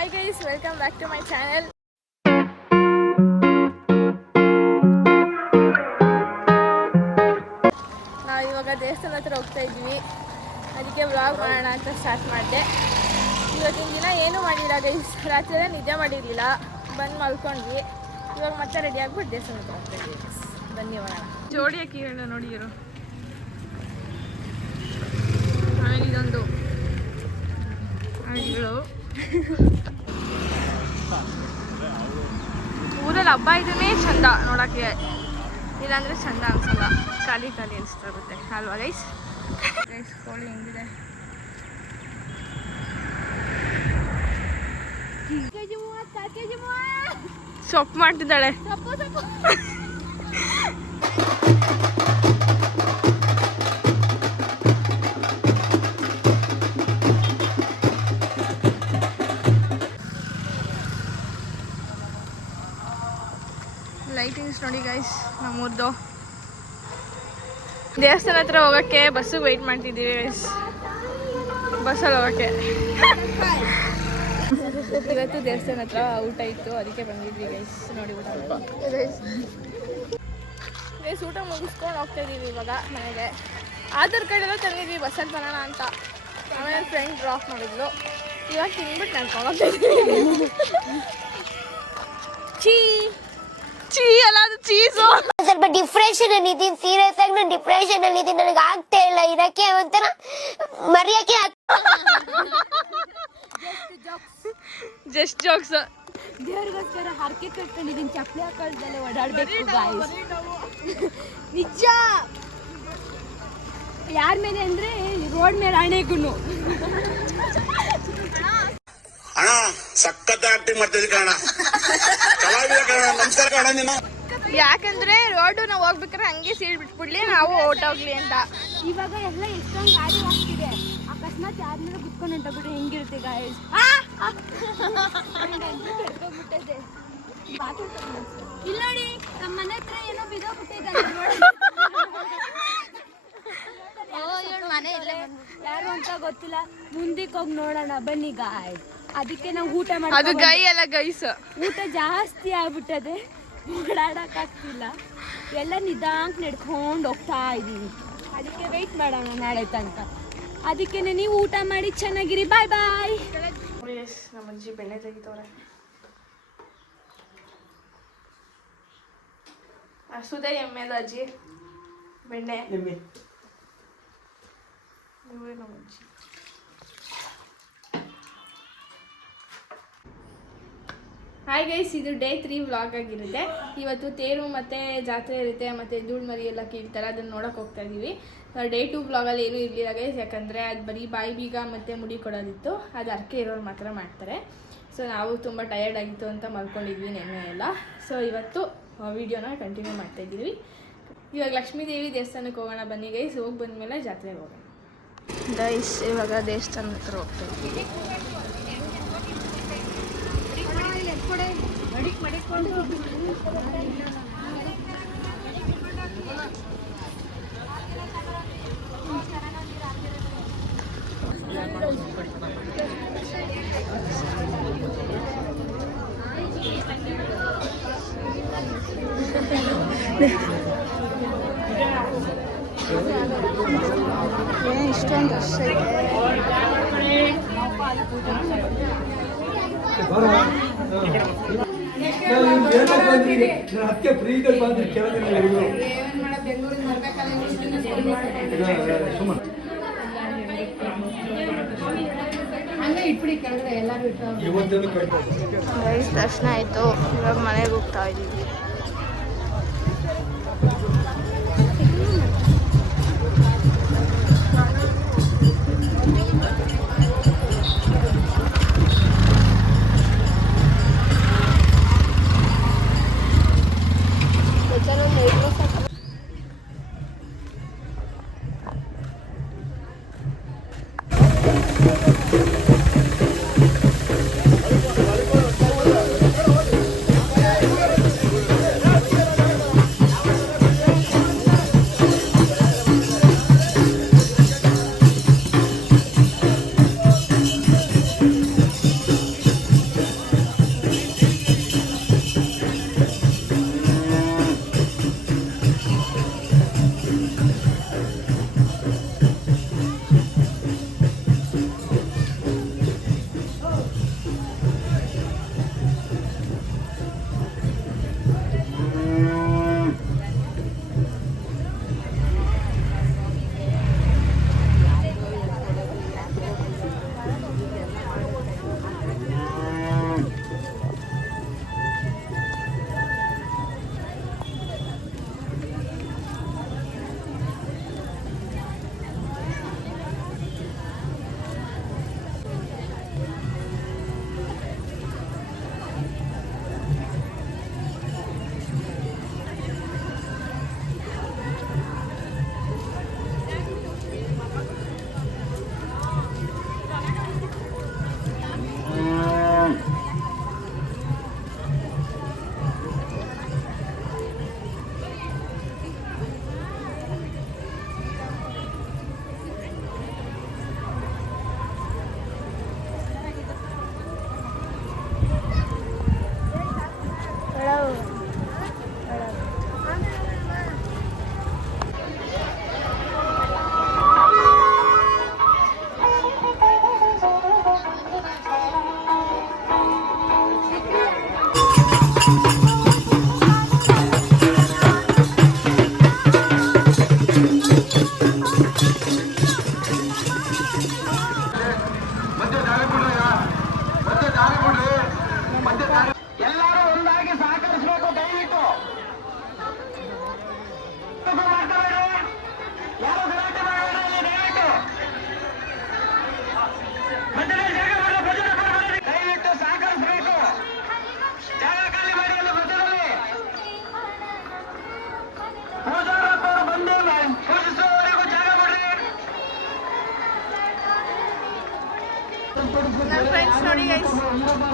Hi guys, welcome back to my channel. ನಾವು ಇವಾಗ ದೇವಸ್ಥಾನ ಹತ್ರ ಹೋಗ್ತಾ ಇದ್ವಿ, ಅದಕ್ಕೆ ವ್ಲಾಗ್ ಮಾಡೋಣ ಅಂತ ಸ್ಟಾರ್ಟ್ ಮಾಡಿದೆ. ಇವತ್ತಿನ ದಿನ ಏನೂ ಮಾಡಿಲ್ಲ ಗೈಸ್, ರಾತ್ರಿ ಎಲ್ಲ ನಿದ್ದೆ ಮಾಡಿರಲಿಲ್ಲ, ಬಂದು ಮಲ್ಕೊಂಡ್ವಿ. ಇವಾಗ ಮತ್ತೆ ರೆಡಿ ಆಗ್ಬಿಟ್ಟು ದೇವಸ್ಥಾನ ಹತ್ರ ಹೋಗ್ತಾ ಇದ್ವಿ. ಬನ್ನಿ ಮಾಡೋಣ. ಜೋಡಿ ಹಾಕಿರೋಣ ನೋಡಿ ಇವರು. ಆಮೇಲೆ ಇದೊಂದು ಊರಲ್ಲಿ ಹಬ್ಬ ಇದನ್ನೇ ಚಂದ ನೋಡೋಕ್ಕೆ, ಇಲ್ಲಾಂದರೆ ಚಂದ ಅನ್ಸಲ್ಲ, ಖಾಲಿ ಖಾಲಿ ಅನಿಸ್ತಾಗುತ್ತೆ ಅಲ್ವಾ ಗೈಸ್. ಗೈಸ್ ಕೋಳಿ ಹೆಂಗಿದೆ, ಸೊಪ್ಪು ಮಾಡ್ತಿದ್ದಾಳೆ. ಲೈಟಿಂಗ್ಸ್ ನೋಡಿ ಗೈಸ್ ನಮ್ಮೂರ್ದು. ದೇವಸ್ಥಾನ ಹತ್ರ ಹೋಗೋಕ್ಕೆ ಬಸ್ಸಿಗೆ ವೆಯ್ಟ್ ಮಾಡ್ತಿದ್ದೀವಿ ಗೈಸ್, ಬಸ್ಸಲ್ಲಿ ಹೋಗೋಕ್ಕೆ. ಇವತ್ತು ದೇವಸ್ಥಾನ ಹತ್ರ ಊಟ ಇತ್ತು, ಅದಕ್ಕೆ ಬಂದಿದ್ವಿ ಗೈಸ್. ನೋಡಿ ಊಟ ಗೈಸ್, ಊಟ ಮುಗಿಸ್ಕೊಂಡು ಹೋಗ್ತಾ ಇದ್ದೀವಿ ಇವಾಗ ಮನೆಗೆ. ಆಧಾರ್ ಕಾರ್ಡ್ ಎಲ್ಲ ತಂದಿದ್ವಿ ಬಸ್ಸಲ್ಲಿ ಬರೋಣ ಅಂತ. ಆಮೇಲೆ ಫ್ರೆಂಡ್ ಡ್ರಾಪ್ ಮಾಡಿದ್ಲು, ಇವಾಗ ತಿನ್ಬಿಟ್ಟು ನಾನು ಹೋಗ್ತಾ ಇದ್ದೀವಿ. ಚೀ ಅಲ್ಲ, ಅದು ಚೀಸು. ಸ್ವಲ್ಪ ಡಿಪ್ರೆಷನ್ ಅಲ್ಲಿ ಇದೀನಿ, ಸೀರಿಯಸ್ ಆಗಿ ನಾನು ಡಿಪ್ರೆಷನ್ ಅಲ್ಲಿ ಇದೀನಿ, ನನಗೆ ಆಗ್ತಾ ಇಲ್ಲ ಇರಕ್ಕೆ, ಒಂಥರ ಮರೆಯಕ್ಕೆ. Just jokes. ದೇವ್ರಿಗೋಸ್ಕರ ಹರಕೆ ಕಟ್ಕೊಂಡಿದ್ದೀನಿ, ಚಪ್ಪಲಿ ಹಾಕೊಳ್ದಲ್ಲೇ ಓಡಾಡ್ಬೇಕು ಗಾಯ್ಸ್. ನಿಜ. ಯಾರ ಮೇಲೆ ಅಂದ್ರೆ ರೋಡ್ ಮೇಲೆ ಆಣೆಗುನು. ಅಣ್ಣ ಸಖತ್ ಆಕ್ಟಿಂಗ್ ಮಾಡ್ತಿದ್ದೆ ಕಣ, ನಮಸ್ಕಾರ ಕಣ ನೀನು. ಯಾಕಂದ್ರೆ ರೋಡು ನಾವು ಹೋಗ್ಬೇಕಾದ್ರೆ ಹಂಗೆ ಸೀಟ್ ಬಿಟ್ಬಿಡ್ಲಿ, ನಾವು ಹೊರ್ಟೋಗ್ಲಿ ಅಂತ. ಇವಾಗ ಎಲ್ಲ ಎಷ್ಟೊಂದು ಗಾಡಿ ಹೋಗ್ತಿದೆ, ಅಕಸ್ಮಾತ್ ಯಾರನ್ನ ಕುತ್ಕೊಂಡು ಹೊಂಟೋಗ್ಬಿಟ್ರೆ ಹೆಂಗಿರುತ್ತೆ ಗಾಯ್ಸ್. ಇಲ್ಲ ನೋಡಿ, ನಮ್ಮ ಮನೆ ಹತ್ರ ಏನೋ ಬಿದ್ದೋಗ್ಬಿಟ್ಟಿದೆ, ಯಾರು ಅಂತ ಗೊತ್ತಿಲ್ಲ. ಮುಂದಕ್ಕೆ ಹೋಗಿ ನೋಡೋಣ ಬನ್ನಿ ಗಾಯ್ಸ್. ಅದಕ್ಕೆ ನಾವು ಊಟ ಮಾಡಿ, ಅದು ಗೈ ಅಲ್ಲ ಗೈಸ್, ಊಟ ಜಾಸ್ತಿ ಆಗ್ಬಿಟ್ಟದೆ, ಓಡಾಡಕ್ಕಾಗ್ತಿಲ್ಲ, ಎಲ್ಲ ನಿಧಾನಕ್ಕೆ ನಡ್ಕೊಂಡು ಹೋಗ್ತಾ ಇದ್ದೀವಿ. ಅದಕ್ಕೆ ವೆಯ್ಟ್ ಮಾಡೋಣ ನಾಳೆ ತನಕ. ಅದಕ್ಕೆ ನೀವು ಊಟ ಮಾಡಿ ಚೆನ್ನಾಗಿರಿ. ಬಾಯ್ ಬಾಯ್. ನಮ್ಮ ಅಜ್ಜಿ ಬೆಣ್ಣೆ ತೆಗಿತವ್ರೆ. ಸುಧಾ ಎಮ್ಮೆದ ಅಜ್ಜಿ ಬೆಣ್ಣೆ. ಇವರೇ ನಮ್ಮ ಅಜ್ಜಿ. ಹಾಯ್ ಗೈಸ್, ಇದು ಡೇ 3 ವ್ಲಾಗ್ ಆಗಿರುತ್ತೆ. ಇವತ್ತು ತೇರು ಮತ್ತು ಜಾತ್ರೆ ಇರುತ್ತೆ, ಮತ್ತು ಧೂಳು ಮರಿ ಎಲ್ಲ ಕೀಳ್ತಾರೆ, ಅದನ್ನು ನೋಡೋಕೆ ಹೋಗ್ತಾ ಇದ್ದೀವಿ. ಡೇ 2 ವ್ಲಾಗಲ್ಲಿ ಏನೂ ಇರಲಿಲ್ಲ ಗೈಸ್, ಯಾಕಂದರೆ ಅದು ಬರೀ ಬಾಯಿ ಬೀಗ ಮತ್ತು ಮುಡಿ ಕೊಡೋದಿತ್ತು, ಅದು ಅರ್ಕೆ ಇರೋರು ಮಾತ್ರ ಮಾಡ್ತಾರೆ. ಸೊ ನಾವು ತುಂಬ ಟಯರ್ಡ್ ಆಗಿತ್ತು ಅಂತ ಮಲ್ಕೊಂಡಿದ್ವಿ ನೆನ್ನೆ ಎಲ್ಲ. ಸೊ ಇವತ್ತು ವೀಡಿಯೋನ ಕಂಟಿನ್ಯೂ ಮಾಡ್ತಾಯಿದ್ದೀವಿ. ಇವಾಗ ಲಕ್ಷ್ಮೀ ದೇವಿ ದೇವಸ್ಥಾನಕ್ಕೆ ಹೋಗೋಣ ಬನ್ನಿ ಗೈಸ್. ಹೋಗಿ ಬಂದಮೇಲೆ ಜಾತ್ರೆಗೆ ಹೋಗೋಣ ಗೈಸ್. ಇವಾಗ ದೇವಸ್ಥಾನ ಹತ್ರ ಹೋಗ್ತಾ ಇದ್ದೀವಿ. ಇಷ್ಟೊಂದು ರಶ್ ಇದೆ. ದರ್ಶನ ಆಯಿತು, ಇವಾಗ ಮನೆಗೆ ಹೋಗ್ತಾ ಇದ್ದೀವಿ. ಎಲ್ಲರೂ ಒಂದಾಗಿ ಸಹಕರಿಸಬೇಕು. ದಯವಿಟ್ಟು ಯಾರು ಗಲಾಟೆ ಮಾಡಬೇಡಿ. ದಯವಿಟ್ಟು ಮಧ್ಯದಲ್ಲಿ ಜಾಗ ಮಾಡಿ, ಭಜನೆ ಮಾಡಬೇಡಿ. ದಯವಿಟ್ಟು ಸಹಕರಿಸಬೇಕು. ಜಾಗ ಖಾಲಿ ಮಾಡಿ. ಅಲ್ಲಿ ಮಧ್ಯದಲ್ಲಿ ಪೂಜಾರಪ್ಪರು ಬಂದು ಪೂಜಿಸುವವರೆಗೂ ಜಾಗ ಮಾಡಿ. ನನ್ನ ಫ್ರೆಂಡ್ಸ್ ನೋಡಿ ಗೈಸ್, ಮತ್ತೆ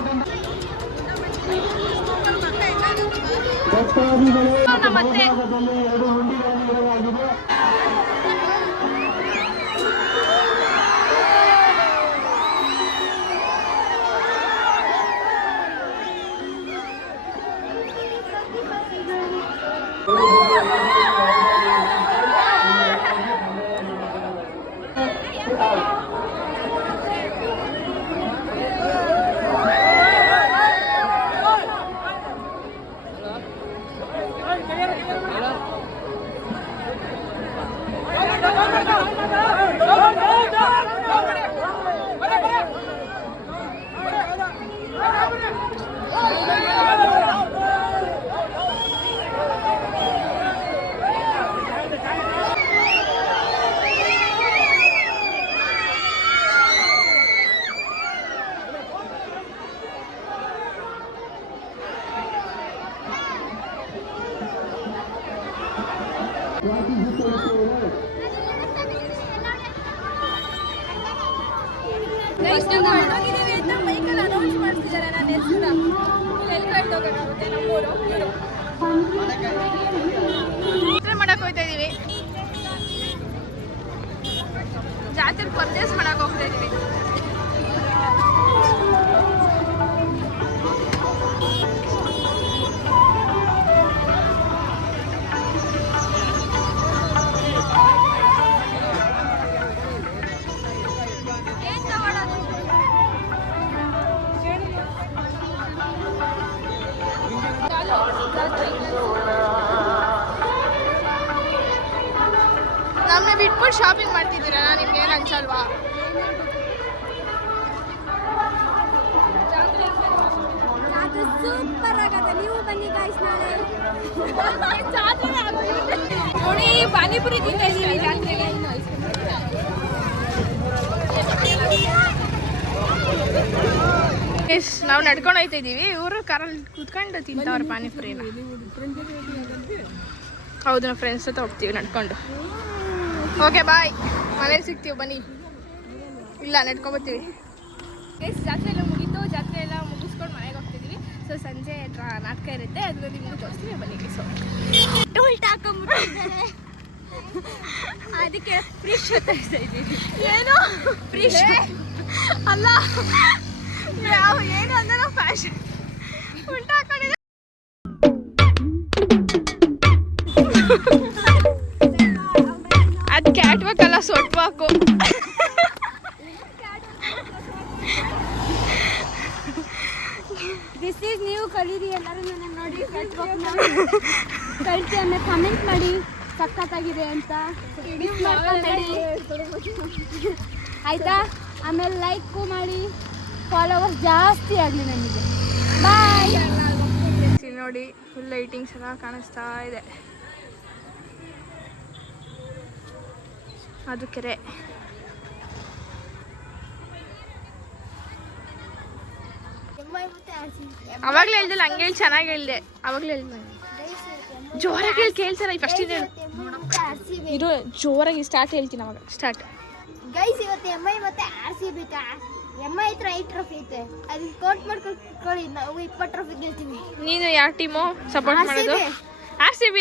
ಅನೌನ್ಸ್ ಮಾಡ್ತಿದ್ದಾರೆ. ನನ್ನ ಹೆಸರು ಎಲ್ಲಿ ಕಳ್ದೋಗೋಕ್ಕಾಗುತ್ತೆ ನಮ್ಮೂರು. ಜಾತ್ರೆ ಮಾಡಕ್ ಹೋಗ್ತಾ ಇದೀವಿ. ಜಾತ್ರೆ ಪರ್ಚೇಸ್ ಮಾಡಕ್ ಹೋಗ್ತಾ ಇದೀವಿ. ನಮ್ಮನ್ನ ಬಿಟ್ಬಿಟ್ಟು ಶಾಪಿಂಗ್ ಮಾಡ್ತಿದ್ದೀರಾ? ನಿಮ್ಗೆ ಏನು ಅನ್ಸಲ್ವಾ? ಸೂಪರ್ ಆಗತ್ತೆ. ನೀವು ಬನ್ನಿ ಗಾಯ್ಸ್ ನಾಳೆ. ನೋಡಿ ಪಾನಿಪುರಿ ತಿಂತಾ ಇದೀವಿ ಜಾತ್ರೆಗೆ. ನಾವು ನಡ್ಕೊಂಡು ಹೋಗ್ತಾ ಇದೀವಿ. ಇವರು ಕಾರಲ್ಲಿ ಕೂತ್ಕೊಂಡು ತಿಂತವ್ರೆ ಪಾನಿಪುರಿನ. ಹೌದು, ನಾವು ಫ್ರೆಂಡ್ಸ್ ಜೊತೆ ಹೋಗ್ತೀವಿ ನಡ್ಕೊಂಡು. ಓಕೆ ಬಾಯ್, ಮನೇಲಿ ಸಿಗ್ತೀವಿ ಬನ್ನಿ. ಇಲ್ಲ ನಡ್ಕೊಬತ್ತೀವಿ. ಜಾತ್ರೆ ಎಲ್ಲ ಮುಗೀತು. ಜಾತ್ರೆ ಎಲ್ಲ ಮುಗಿಸ್ಕೊಂಡು ಮನೆಗೆ ಹೋಗ್ತಿದ್ದೀವಿ. ಸೊ ಸಂಜೆ ನಾಟಕ ಇರುತ್ತೆ, ಅದನ್ನ ನಿಮ್ಗೆ ತೋರಿಸ್ತೀವಿ ಬನ್ನಿ. ಸೊ ಉಲ್ಟಾ ಹಾಕೊಂಡ್ಬಿಟ್ಟಿದ್ದಾರೆ. ಅದಕ್ಕೆ ಫ್ರಿಶ್ ತರಿಸ್ತಾ ಇದ್ದೀವಿ. ಏನು ಫ್ರಿಶ್ ಅಲ್ಲ, ಏನು ಅಂದ್ರೆ ನಾವು ಫ್ಯಾಷನ್ ಉಲ್ಟಾ ಹಾಕೊಂಡಿದ್ದೆ. ಅದು ಕ್ಯಾಟ್ ವಾಕ್ ಅಲ್ಲ, ಸೊಟ್ ವಾಕು. ದಿಸ್ ಈಸ್ ನೀವು ಕಲೀರಿ. ಎಲ್ಲರೂ ನನ್ನ ನೋಡಿ ಕಳಿಸಿ, ಆಮೇಲೆ ಕಮೆಂಟ್ ಮಾಡಿ ಸಖತ್ತಾಗಿದೆ ಅಂತ ಆಯ್ತಾ. ಆಮೇಲೆ ಲೈಕು ಮಾಡಿ, ಫಾಲೋವರ್ಸ್ ಜಾಸ್ತಿ ಆಗಲಿ ನಮಗೆ. ಬಾಯ್. ನೋಡಿ ಫುಲ್ ಲೈಟಿಂಗ್ಸ್ ಎಲ್ಲ ಕಾಣಿಸ್ತಾ ಇದೆ. ಅದು ಕೆರೆ. ಅವಾಗಲೇ ಹೇಳ್ದಿಲ್ಲ, ಹಂಗೆ ಹೇಳಿ ಚೆನ್ನಾಗಿ ಹೇಳ್ದೆ. ಅವಾಗಲೇ ಹೇಳ್ದೆ ಜೋರಾಗಿ ಹೇಳಿ ಕೇಳ್ಸಲ್ಲ. ಫಸ್ಟಿಂದ ಇರೋ ಜೋರಾಗಿ ಸ್ಟಾರ್ಟ್ ಹೇಳ್ತೀನಿ. ಅವಾಗ ಸ್ಟಾರ್ಟ್. ಗೈಸ್, ಇವತ್ತು MI ಮತ್ತೆ RCB. MI ಹತ್ರ 8 ಟ್ರೋಫಿ ಐತೆ. ಅದನ್ನ ಕೌಂಟ್ ಮಾಡ್ಕೊಳ್ಳಿ. ನಾವು 20 ಟ್ರೋಫಿ ಗೆಲ್ತೀವಿ. ನೀನು ಯಾವ ಟೀಮು ಸಪೋರ್ಟ್ ಮಾಡೋದು? RCB.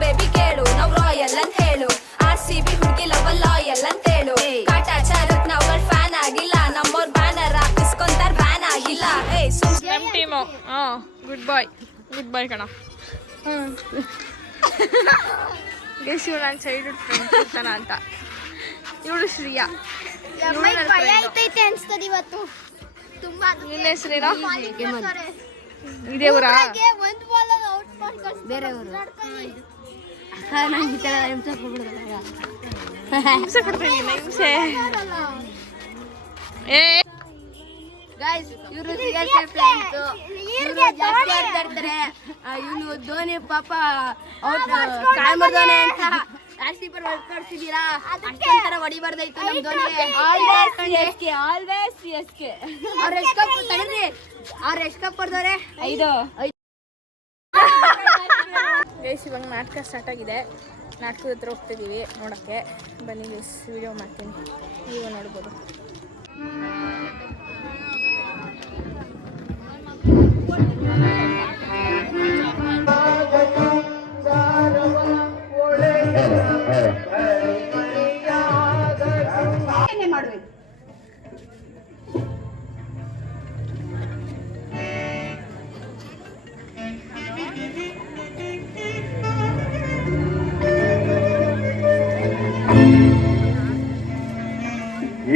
ಬೇಬಿ ಕೇಳು, ನಾವು ರಾಯಲ್ ಅಂತ ಹೇಳು. RCB ಹುಡುಗಿ ಲವಲ್ ಲಾಯಲ್ ಅಂತ ಹೇಳು. ಕಾಟಾಚಾರಕ್ ನಾವ್ಗಳ ಫ್ಯಾನ್ ಆಗಿಲ್ಲ. ನಮ್ಮವ್ರ ಬ್ಯಾನರ್ ಹಾಕಿಸ್ಕೊಂತಾರ ಬ್ಯಾನ್ ಆಗಿಲ್ಲ. ನಮ್ಮ ಟೀಮು. ಗುಡ್ ಬಾಯ್ ಕಣ. ಗೆಸ್ ಇವಳು ನನ್ನ ಚೈಲ್ಡ್ಹುಡ್ ಫ್ರೆಂಡ್ ಇರ್ತಾನ ಅಂತ. ಇವಳು ಶ್ರೀಯಾ. MI ಭಯ ಐತೈತೆ ಅನ್ಸ್ತದೆ ಇವತ್ತು ತುಂಬಾ. ನಿನ್ನ ಹೆಸರೇನೋ? ಇದೇ ಊರಾ? ಒಂದು ಬಾಲ್ ಔಟ್ ಮಾಡಿ ಕಳ್ಸಿ ಬೇರೆ ಊರು ನಂಗೆ ಈ ಥರ ಹಿಂಸೆ ಹಿಂಸೆ ಕೊಡ್ತೀನಿ ಹಿಂಸೆ. ಏ ಗೈಸ್ ಇವರು CSK ಫ್ರೆಂಡ್ಸ್, ಇವರು ಜಾಸ್ತಿ ಆಡ್ತಾ ಇರ್ತಾರೆ. ಇವನು ಧೋನಿ ಪಾಪ ಔಟ್ ಕಾಯ್ಮರ್ದೋನೆ ಅಂತ RCB ಕಳ್ಸಿದ್ದೀರಾ, ಅಷ್ಟೊಂಥರ ಹೊಡಿಬಾರ್ದಾಯ್ತು ನಮ್ಮ ಧೋನಿಗೆ. Always CSK. ಅವ್ರು ಎಷ್ಟು ಕಪ್ ತಡೆದ್ರಿ, ಅವ್ರು ಎಷ್ಟು ಕಪ್ ಬರ್ದವ್ರೆ? 5. ಗೈಸ್ ಇವಾಗ ನಾಟಕ ಸ್ಟಾರ್ಟ್ ಆಗಿದೆ. ನಾಟಕದ ಹತ್ರ ಹೋಗ್ತಿದ್ದೀವಿ ನೋಡೋಕ್ಕೆ. ಬನ್ನಿ ಗೈಸ್, ವಿಡಿಯೋ ಮಾಡ್ತೀನಿ, ನೀವು ನೋಡ್ಬೋದು.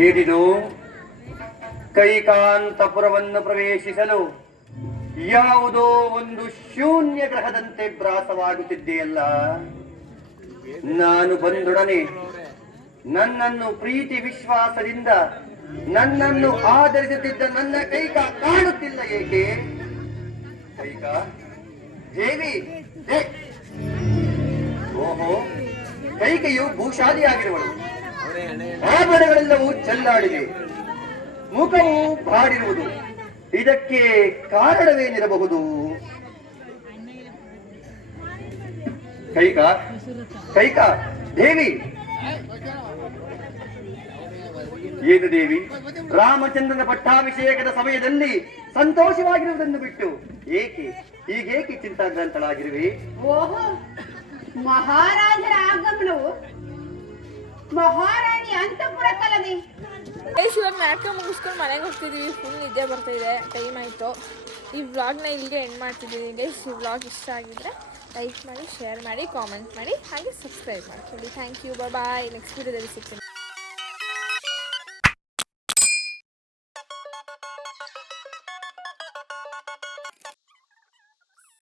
ಏನಿದು ಕೈಕಾಂತಪುರವನ್ನು ಪ್ರವೇಶಿಸಲು ಯಾವುದೋ ಒಂದು ಶೂನ್ಯ ಗ್ರಹದಂತೆ ಭ್ರಾಸವಾಗುತ್ತಿದೆಯಲ್ಲ. ನಾನು ಬಂದೊಡನೆ ನನ್ನನ್ನು ಪ್ರೀತಿ ವಿಶ್ವಾಸದಿಂದ ನನ್ನನ್ನು ಆಧರಿಸುತ್ತಿದ್ದ ನನ್ನ ಕೈಕಾ ಕಾಣುತ್ತಿಲ್ಲ ಏಕೆ? ಕೈಕಾ ದೇವಿ, ಓಹೋ, ಕೈಕೆಯು ಭೂಶಾಲಿಯಾಗಿರುವಳು. ಆಭರಣಗಳೆಲ್ಲವೂ ಚೆಲ್ಲಾಡಿವೆ, ಮುಖವು ಬಾಡಿರುವುದು. ಇದಕ್ಕೆ ಕಾರಣವೇನಿರಬಹುದು? ಕೈಕಾ, ಕೈಕಾ, ದೇವಿ. ಏನು ದೇವಿ, ರಾಮಚಂದ್ರನ ಪಟ್ಟಾಭಿಷೇಕದ ಸಮಯದಲ್ಲಿ ಸಂತೋಷವಾಗಿರುವುದನ್ನು ಬಿಟ್ಟು ಏಕೆ ಹೀಗೇಕೆ ಚಿಂತಾಗ್ರಂಥಳಾಗಿರುವೆ? ಓಹೋ, ಮಹಾರಾಜರ ಆಗಮನವು ಮಹಾರಾಣಿ ಅಂತಃಪುರ ಕಲದೆ. ಗೈಸ್ ಇವಾಗ ನಾಟಕ ಮುಗಿಸ್ಕೊಂಡು ಮನೆಗೆ ಹೋಗ್ತಿದ್ದೀವಿ. ಫುಲ್ ನಿದ್ದೆ ಬರ್ತಾಯಿದೆ, ಟೈಮ್ ಆಯಿತು. ಈ ವ್ಲಾಗ್ನ ಇಲ್ಲಿಗೆ ಎಂಡ್ ಮಾಡ್ತಿದ್ದೀವಿ ಗೈಸ್. ಈ ವ್ಲಾಗ್ ಇಷ್ಟ ಆಗಿದ್ದರೆ ಲೈಕ್ ಮಾಡಿ, ಶೇರ್ ಮಾಡಿ, ಕಾಮೆಂಟ್ ಮಾಡಿ, ಹಾಗೆ ಸಬ್ಸ್ಕ್ರೈಬ್ ಮಾಡ್ಕೊಳ್ಳಿ. Thank you, bye. ನೆಕ್ಸ್ಟ್ ವೀಡಿಯೋದಲ್ಲಿ ಸಿಗ್ತೀನಿ.